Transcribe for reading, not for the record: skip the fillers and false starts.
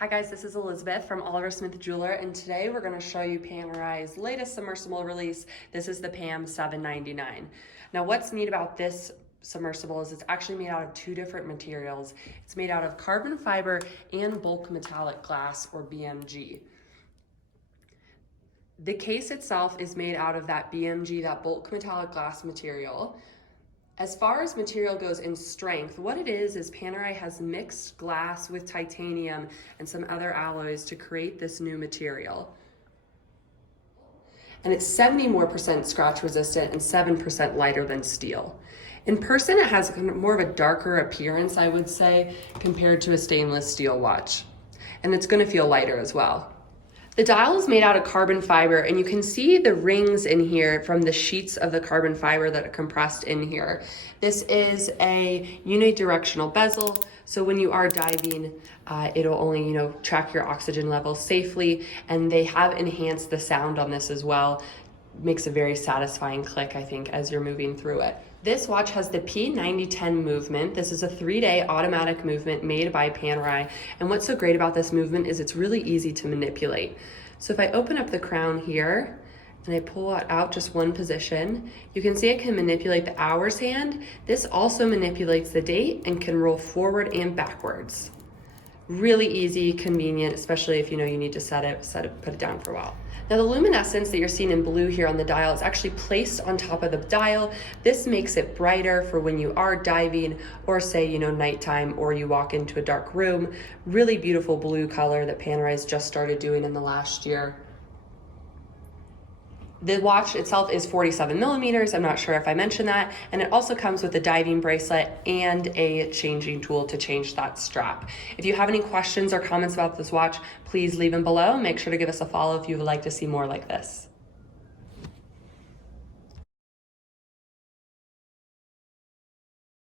Hi guys, this is Elizabeth from Oliver Smith Jeweler, and today we're going to show you Panerai's latest submersible release. This is the PAM00799. Now what's neat about this submersible is it's actually made out of two different materials. It's made out of carbon fiber and bulk metallic glass, or BMG. The case itself is made out of that BMG, that bulk metallic glass material. As far as material goes in strength, what it is Panerai has mixed glass with titanium and some other alloys to create this new material. And it's 70% more scratch resistant and 7% lighter than steel. In person, it has more of a darker appearance, I would say, compared to a stainless steel watch. And it's going to feel lighter as well. The dial is made out of carbon fiber, and you can see the rings in here from the sheets of the carbon fiber that are compressed in here. This is a unidirectional bezel, so when you are diving, it'll only track your oxygen levels safely, and they have enhanced the sound on this as well. Makes a very satisfying click, I think, as you're moving through it. This watch has the P9010 movement. This is a 3-day automatic movement made by Panerai. And what's so great about this movement is it's really easy to manipulate. So if I open up the crown here and I pull it out just one position, you can see I can manipulate the hours hand. This also manipulates the date and can roll forward and backwards. Really easy, convenient, especially if you need to set it, put it down for a while. Now the luminescence that you're seeing in blue here on the dial is actually placed on top of the dial. This makes it brighter for when you are diving, or say, nighttime, or you walk into a dark room. Really beautiful blue color that Panerai's just started doing in the last year. The watch itself is 47 millimeters. I'm not sure if I mentioned that. And it also comes with a diving bracelet and a changing tool to change that strap. If you have any questions or comments about this watch, please leave them below. Make sure to give us a follow if you would like to see more like this.